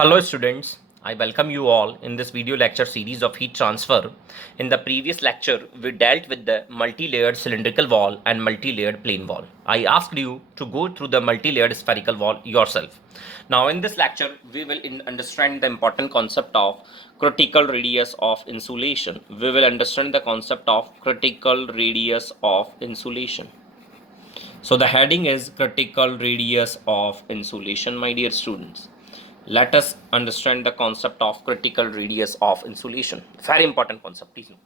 Hello students, I welcome you all in this video lecture series of heat transfer. In the previous lecture, we dealt with the multi-layered cylindrical wall and multi-layered plane wall. I asked you to go through the multi-layered spherical wall yourself. Now in this lecture, we will understand the important concept of critical radius of insulation. We will understand the concept of critical radius of insulation. So the heading is critical radius of insulation, my dear students. Let us understand the concept of critical radius of insulation. Very important concept, please know.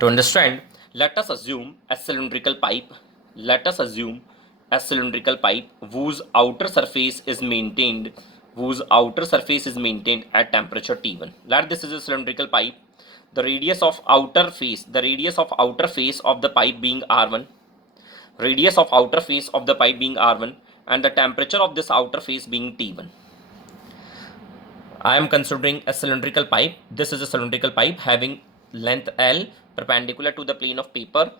To understand, let us assume a cylindrical pipe. Let us assume a cylindrical pipe whose outer surface is maintained at temperature T1. Let this is a cylindrical pipe. The radius of outer face of the pipe being R1. Radius of outer face of the pipe being R1 and the temperature of this outer face being T1. I am considering a cylindrical pipe. This is a cylindrical pipe having length L perpendicular to the plane of paper.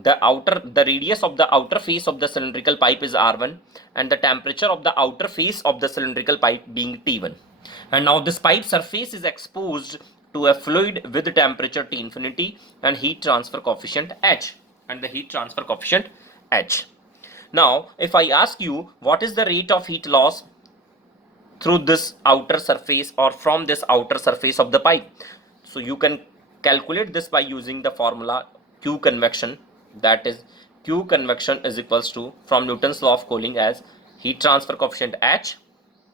The radius of the outer face of the cylindrical pipe is R1 and the temperature of the outer face of the cylindrical pipe being T1. And now this pipe surface is exposed to a fluid with temperature T infinity and heat transfer coefficient H. Now, if I ask you what is the rate of heat loss through this outer surface or from this outer surface of the pipe, so you can calculate this by using the formula Q convection, that is Q convection is equals to, from Newton's law of cooling, as heat transfer coefficient H,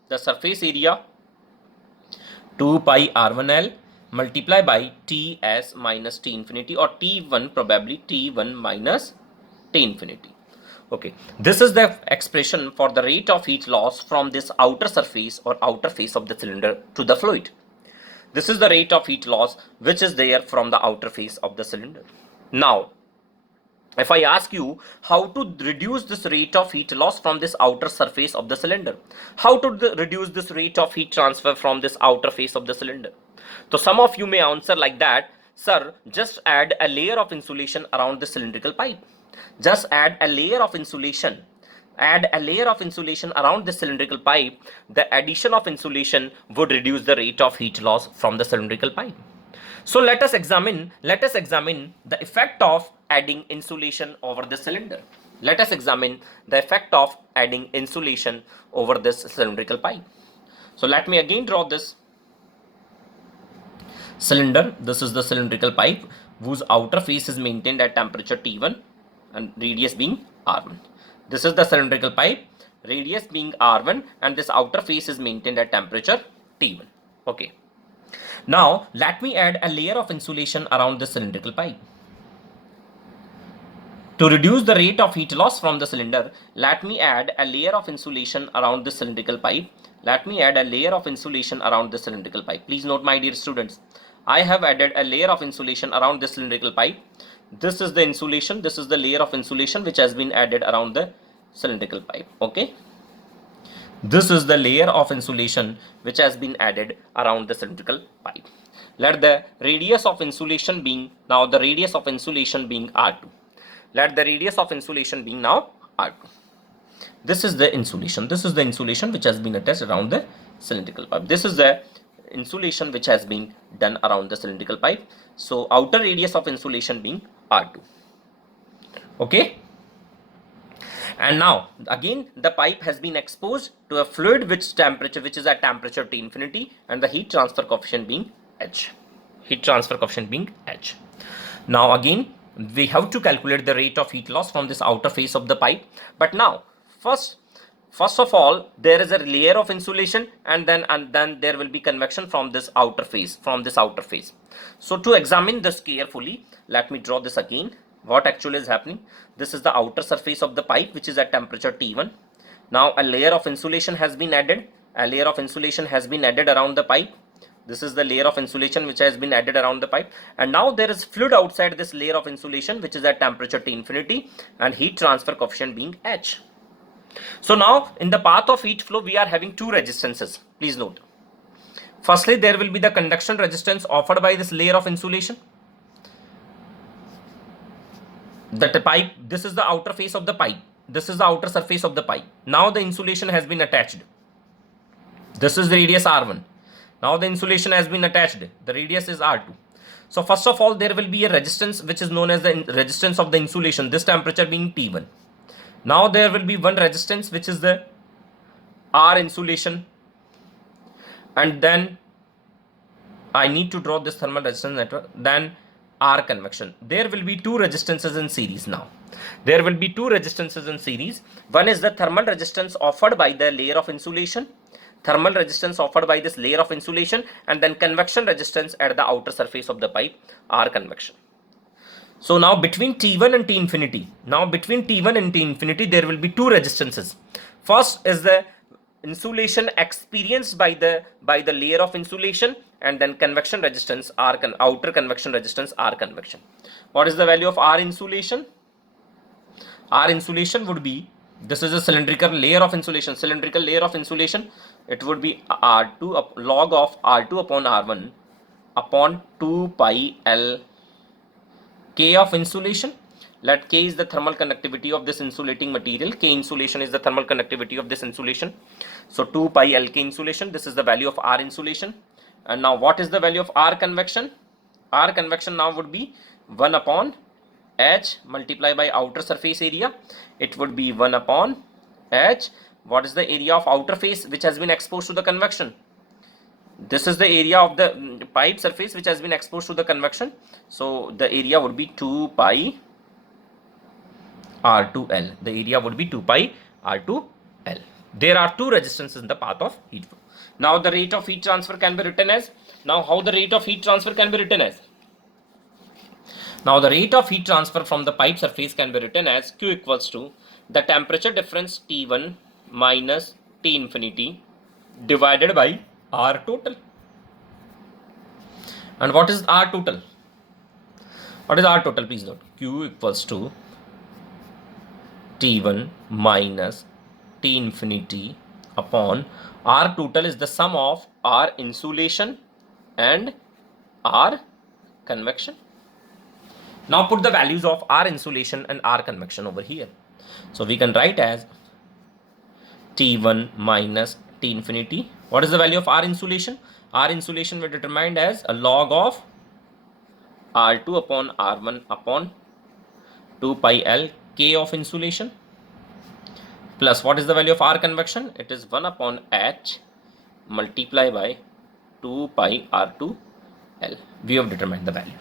the surface area 2 pi R1L multiply by Ts minus T infinity, or T1 probably T1 minus T infinity. Okay, this is the expression for the rate of heat loss from this outer surface or outer face of the cylinder to the fluid. This is the rate of heat loss which is there from the outer face of the cylinder. Now, if I ask you how to reduce this rate of heat loss from this outer surface of the cylinder, how to reduce this rate of heat transfer from this outer face of the cylinder? So some of you may answer like that, sir, just add a layer of insulation around the cylindrical pipe. Just add a layer of insulation around the cylindrical pipe. The addition of insulation would reduce the rate of heat loss from the cylindrical pipe. So let us examine the effect of adding insulation over the cylinder. Let us examine the effect of adding insulation over this cylindrical pipe. So let me again draw this cylinder. This is the cylindrical pipe whose outer face is maintained at temperature T1 and radius being R1. This is the cylindrical pipe, radius being R1, and this outer face is maintained at temperature T1. Okay. Now let me add a layer of insulation around the cylindrical pipe. To reduce the rate of heat loss from the cylinder, let me add a layer of insulation around the cylindrical pipe. Please note, my dear students, I have added a layer of insulation around the cylindrical pipe. This is the insulation, this is the layer of insulation which has been added around the cylindrical pipe. Okay, this is the layer of insulation which has been added around the cylindrical pipe. Let the radius of insulation being now R2. Let the radius of insulation being now R2. This is the insulation which has been attached around the cylindrical pipe. This is the insulation which has been done around the cylindrical pipe. So outer radius of insulation being R2. Okay, and now again the pipe has been exposed to a fluid which is at temperature T infinity and the heat transfer coefficient being H. Now again we have to calculate the rate of heat loss from this outer face of the pipe. But now first of all, there is a layer of insulation and then there will be convection from this outer face. So to examine this carefully, let me draw this again. What actually is happening? This is the outer surface of the pipe which is at temperature T1. Now a layer of insulation has been added. Around the pipe. This is the layer of insulation which has been added around the pipe, and now there is fluid outside this layer of insulation which is at temperature T infinity and heat transfer coefficient being H. So now in the path of heat flow we are having two resistances. Please note. Firstly, there will be the conduction resistance offered by this layer of insulation. The pipe, this is the outer face of the pipe. This is the outer surface of the pipe. Now the insulation has been attached. This is the radius R1. Now the insulation has been attached. The radius is R2. So first of all, there will be a resistance which is known as the resistance of the insulation, this temperature being T1. Now there will be one resistance which is the R insulation, and then I need to draw this thermal resistance network, then R convection. There will be two resistances in series now. There will be two resistances in series. One is the thermal resistance offered by the layer of insulation, thermal resistance offered by this layer of insulation, and then convection resistance at the outer surface of the pipe, R convection. So now between T1 and T infinity, there will be two resistances. First is the insulation experienced by the layer of insulation, and then convection resistance outer convection resistance R convection. What is the value of R insulation? R insulation would be, this is a cylindrical layer of insulation, it would be R2 log of R2 upon R1 upon 2 pi L K of insulation. Let K is the thermal conductivity of this insulating material. K insulation is the thermal conductivity of this insulation. So 2 pi L K insulation, this is the value of R insulation. And now what is the value of R convection? R convection now would be 1 upon H multiplied by outer surface area. It would be 1 upon H. What is the area of outer face which has been exposed to the convection? This is the area of the pipe surface which has been exposed to the convection. So the area would be 2 pi R2L. The area would be 2 pi R2L. There are two resistances in the path of heat flow. Now the rate of heat transfer can be written as, how the rate of heat transfer can be written as? Now the rate of heat transfer from the pipe surface can be written as Q equals to the temperature difference T1 minus T infinity divided by R total. And what is R total? What is R total? Please note. Q equals to T1 minus T infinity upon R total is the sum of R insulation and R convection. Now put the values of R insulation and R convection over here. So we can write as T1 minus T infinity. What is the value of R insulation? R insulation will be determined as a log of R2 upon R1 upon 2 pi L K of insulation, plus what is the value of R convection? It is 1 upon H multiplied by 2 pi R2 L. We have determined the value.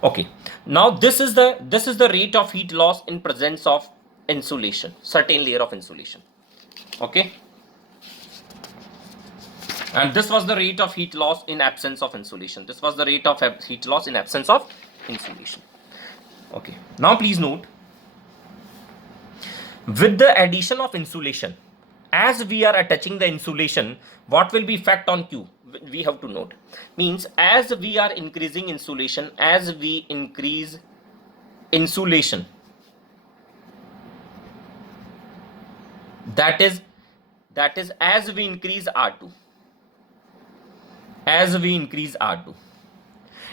Okay, now this is the rate of heat loss in presence of insulation, certain layer of insulation. Okay, and this was the rate of heat loss in absence of insulation. This was the rate of heat loss in absence of insulation. Okay, now please note, with the addition of insulation, as we are attaching the insulation, what will be effect on Q? We have to note, means as we are increasing insulation, as we increase insulation, that is as we increase R2,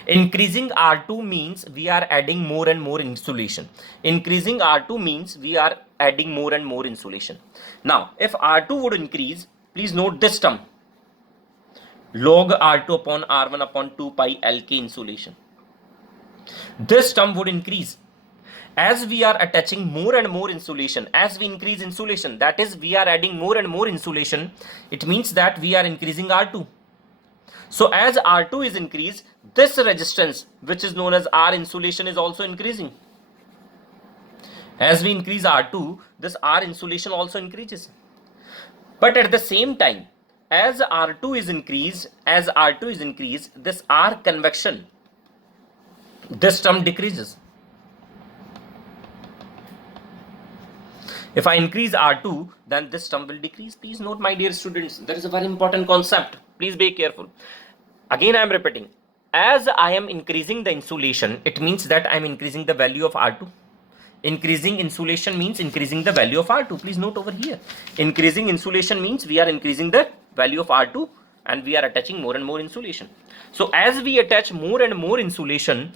increasing R2 means we are adding more and more insulation. Increasing R2 means we are adding more and more insulation. Now if R2 would increase, please note this term, log R2 upon R1 upon 2 pi LK insulation. This term would increase as we are attaching more and more insulation. As we increase insulation, that is we are adding more and more insulation, it means that we are increasing R2. So as R2 is increased, this resistance which is known as R insulation is also increasing. As we increase R2, this R insulation also increases. But at the same time, as R2 is increased, this R convection, this term decreases. If I increase R2, then this term will decrease. Please note, my dear students, there is a very important concept. Please be careful. Again, I am repeating. As I am increasing the insulation, it means that I am increasing the value of R2. Increasing insulation means increasing the value of R2. Please note over here. Increasing insulation means we are increasing the value of R2 and we are attaching more and more insulation. So as we attach more and more insulation,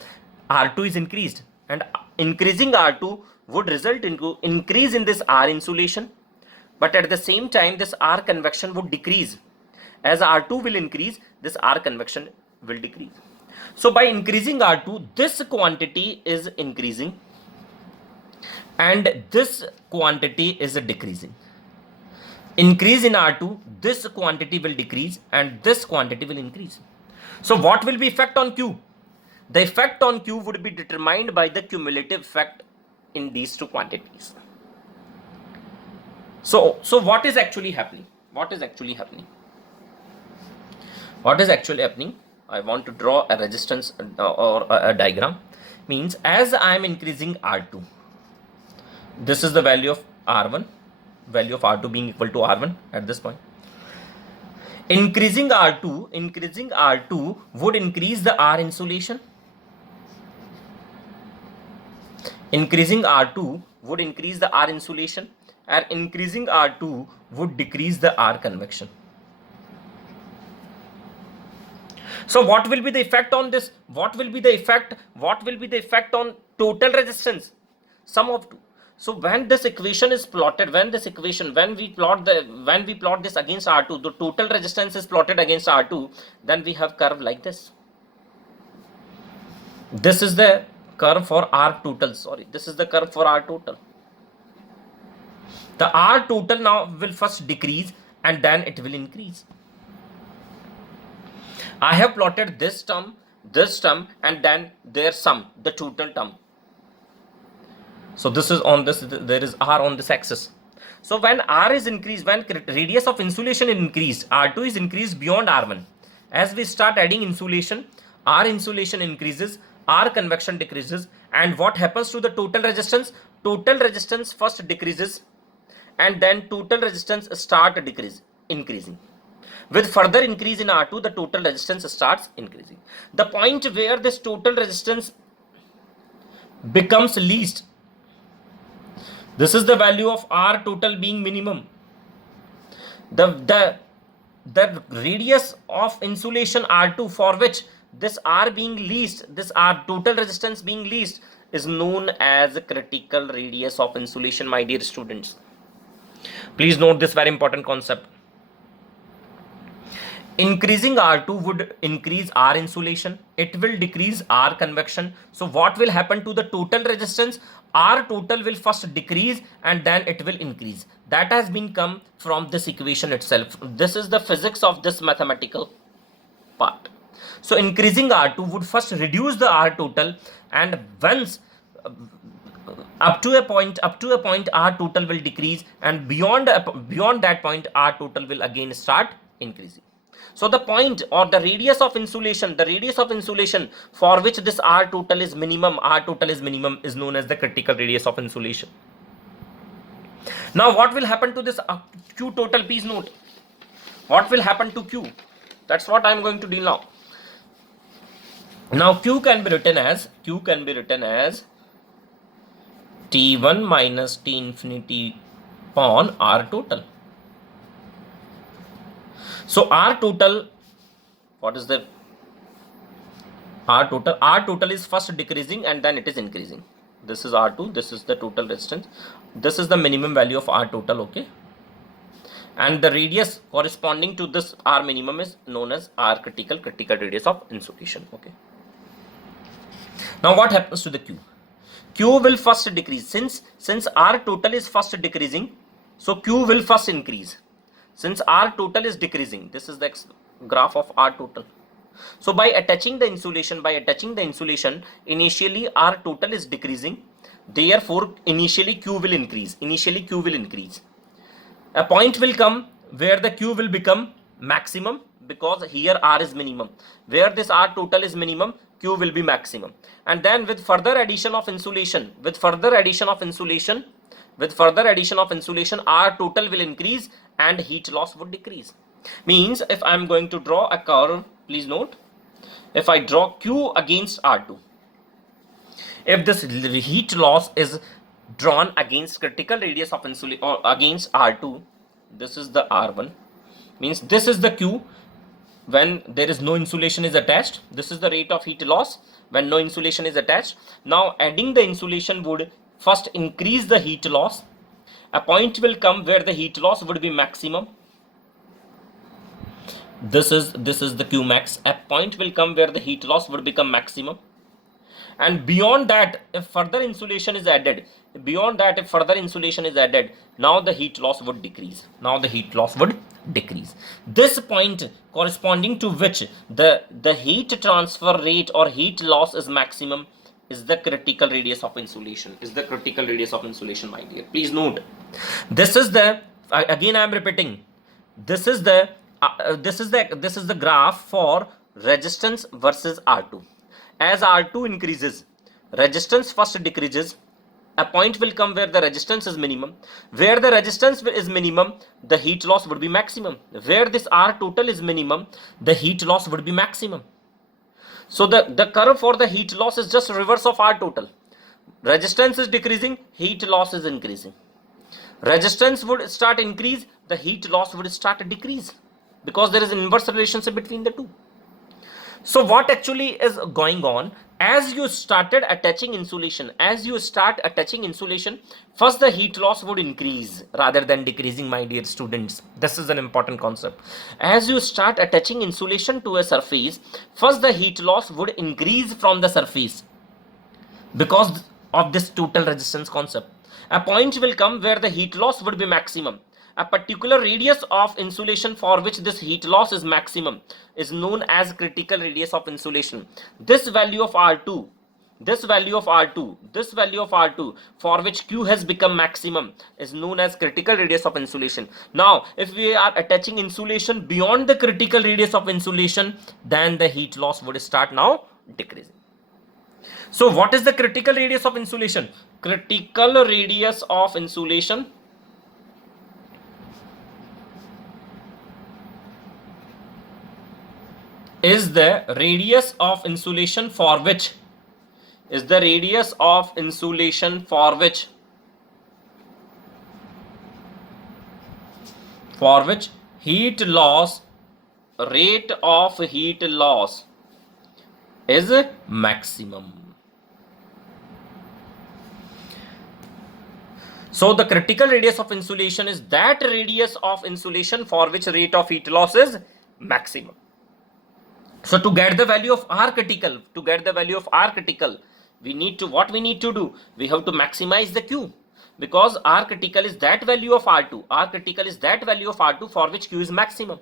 R2 is increased, and increasing R2 would result into increase in this R insulation, but at the same time this R convection would decrease. As R2 will increase, this R convection will decrease. So by increasing R2, this quantity is increasing and this quantity is decreasing. Increase in R2, this quantity will decrease and this quantity will increase. So what will be effect on Q? The effect on Q would be determined by the cumulative effect in these two quantities. So what is actually happening? What is actually happening? What is actually happening? I want to draw a resistance or a diagram. Means as I am increasing R2, this is the value of R1, value of R2 being equal to R1 at this point. Increasing R2 would increase the R insulation. Increasing R2 would increase the R insulation, and increasing R2 would decrease the R convection. So what will be the effect on this? What will be the effect on total resistance? Sum of two. So when this equation is plotted, when we plot this against R2, the total resistance is plotted against R2, then we have curve like this. This is the curve for R total. This is the curve for R total. The R total now will first decrease and then it will increase. I have plotted this term, and then their sum, the total term. So this is on this, there is R on this axis. So when R is increased, when radius of insulation is increased, R2 is increased beyond R1. As we start adding insulation, R insulation increases, R convection decreases, and what happens to the total resistance? Total resistance first decreases and then total resistance start increasing. With further increase in R2, the total resistance starts increasing. The point where this total resistance becomes least, this is the value of R total being minimum. The radius of insulation R2 for which this R being least, this R total resistance being least, is known as critical radius of insulation, my dear students. Please note this very important concept. Increasing R2 would increase R insulation, it will decrease R convection. So what will happen to the total resistance? R total will first decrease and then it will increase. That has been come from this equation itself. This is the physics of this mathematical part. So increasing R2 would first reduce the R total, and once up to a point R total will decrease, and beyond that point R total will again start increasing. So the point or the radius of insulation for which this R total is minimum is known as the critical radius of insulation. Now what will happen to this Q total? Please note what will happen to Q. That's what I am going to do now. Now Q can be written as T1 minus T infinity upon R total. So R total, what is the R total? R total is first decreasing and then it is increasing. This is R2, this is the total resistance, this is the minimum value of R total, okay? And the radius corresponding to this R minimum is known as R critical radius of insulation, okay? Now what happens to the Q? Q will first decrease. Since R total is first decreasing, so Q will first increase. Since R total is decreasing, this is the graph of R total. So by attaching the insulation, initially R total is decreasing. Therefore, initially Q will increase. A point will come where the Q will become maximum, because here R is minimum. Where this R total is minimum, Q will be maximum. And then with further addition of insulation, R total will increase and heat loss would decrease. Means if I am going to draw a curve, please note, if I draw Q against R2, if this heat loss is drawn against critical radius of insulation or against R2, this is the R1, means this is the Q when there is no insulation is attached. This is the rate of heat loss when no insulation is attached. Now adding the insulation would first increase the heat loss. A point will come where the heat loss would be maximum. This is the Q max. A point will come where the heat loss would become maximum, and beyond that, if further insulation is added, now the heat loss would decrease. This point corresponding to which the heat transfer rate or heat loss is maximum is the critical radius of insulation. My dear, please note, this is the, again I am repeating, this is the graph for resistance versus R2. As R2 increases, resistance first decreases. A point will come where the resistance is minimum. Where the resistance is minimum, the heat loss would be maximum. Where this R total is minimum, the heat loss would be maximum. So the curve for the heat loss is just reverse of R total. Resistance is decreasing, heat loss is increasing. Resistance would start increase, the heat loss would start decrease, because there is an inverse relationship between the two. So what actually is going on, as you start attaching insulation, first the heat loss would increase rather than decreasing, my dear students. This is an important concept. As you start attaching insulation to a surface, first the heat loss would increase from the surface because of this total resistance concept. A point will come where the heat loss would be maximum. A particular radius of insulation for which this heat loss is maximum is known as critical radius of insulation. This value of R2 for which Q has become maximum is known as critical radius of insulation. Now, if we are attaching insulation beyond the critical radius of insulation, then the heat loss would start now decreasing. So what is the critical radius of insulation? Critical radius of insulation is the radius of insulation for which heat loss, rate of heat loss is maximum. So the critical radius of insulation is that radius of insulation for which rate of heat loss is maximum. So to get the value of R critical, we need to do? We have to maximize the Q, because R critical is that value of R2. For which Q is maximum.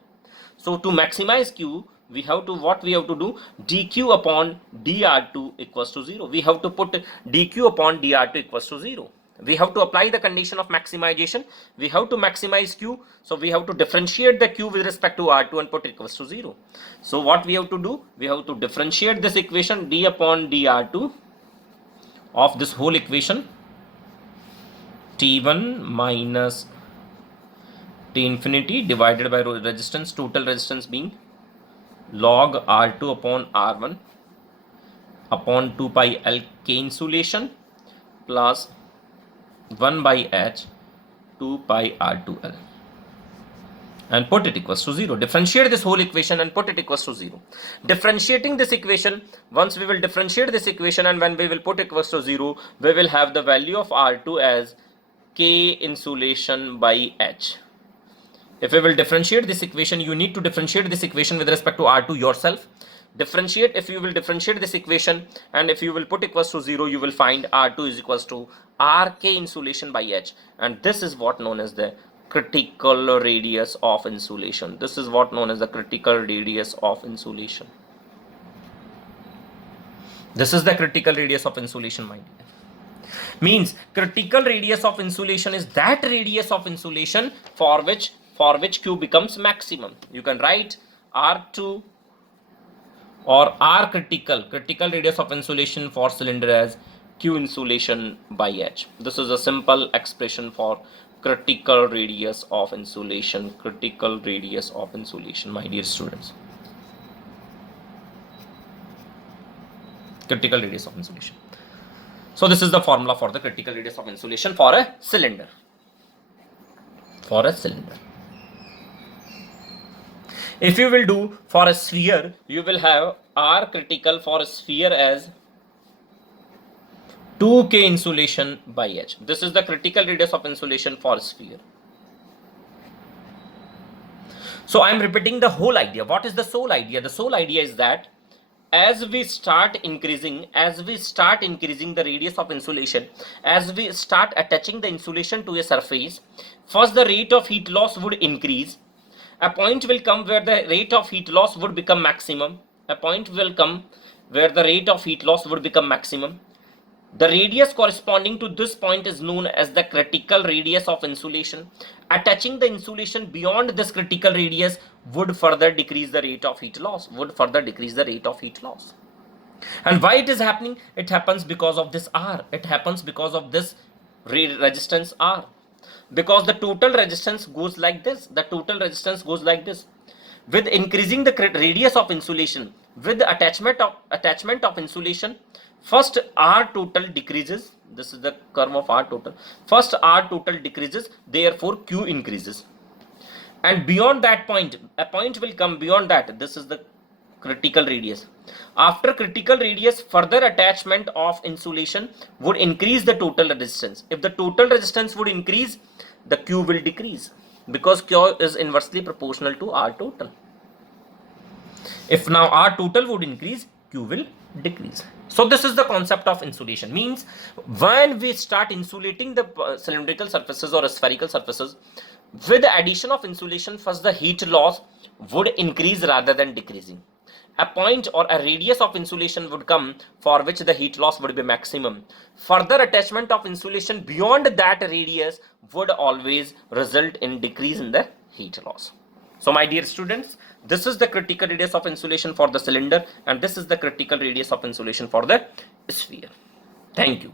So to maximize Q, we have to do? dQ upon dR2 equals to 0. We have to put dQ upon dR2 equals to 0. We have to apply the condition of maximization. We have to maximize Q. So we have to differentiate the Q with respect to R2 and put it equals to 0. So what we have to do? We have to differentiate this equation d upon dR2 of this whole equation, T1 minus T infinity divided by resistance, total resistance being log R2 upon R1 upon 2 pi L K insulation plus 1 by H 2 pi R2L, and put it equals to 0. Differentiate this whole equation and put it equals to 0. Differentiating this equation, once we will differentiate this equation and when we will put equals to 0, we will have the value of R2 as K insulation by H. If we will differentiate this equation, you need to differentiate this equation with respect to R2 yourself. If you will differentiate this equation and if you will put equals to 0, you will find R2 is equals to RK insulation by H, and this is what known as the critical radius of insulation. This is what known as the critical radius of insulation. This is the critical radius of insulation, my dear. Means critical radius of insulation is that radius of insulation for which Q becomes maximum. You can write R2 or R critical radius of insulation for cylinder as Q insulation by H. This is a simple expression for critical radius of insulation, my dear students. Critical radius of insulation. So this is the formula for the critical radius of insulation for a cylinder. If you will do for a sphere, you will have R critical for a sphere as 2K insulation by H. This is the critical radius of insulation for a sphere. So I'm repeating the whole idea. What is the sole idea? The sole idea is that as we start increasing the radius of insulation, as we start attaching the insulation to a surface, first the rate of heat loss would increase. A point will come where the rate of heat loss would become maximum. A point will come where the rate of heat loss would become maximum. The radius corresponding to this point is known as the critical radius of insulation. Attaching the insulation beyond this critical radius would further decrease the rate of heat loss, And why it is happening? It happens because of this R. It happens because of this resistance R. Because the total resistance goes like this. With increasing the radius of insulation, with the attachment of insulation, first R total decreases. This is the curve of R total. First R total decreases, therefore Q increases. And beyond that point, a point will come beyond that. This is the critical radius. After critical radius, further attachment of insulation would increase the total resistance. If the total resistance would increase, the Q will decrease, because Q is inversely proportional to R total. If now R total would increase, Q will decrease. So this is the concept of insulation. Means when we start insulating the cylindrical surfaces or spherical surfaces, with the addition of insulation, first the heat loss would increase rather than decreasing. A point or a radius of insulation would come for which the heat loss would be maximum. Further attachment of insulation beyond that radius would always result in decrease in the heat loss. So my dear students, this is the critical radius of insulation for the cylinder, and this is the critical radius of insulation for the sphere. Thank you.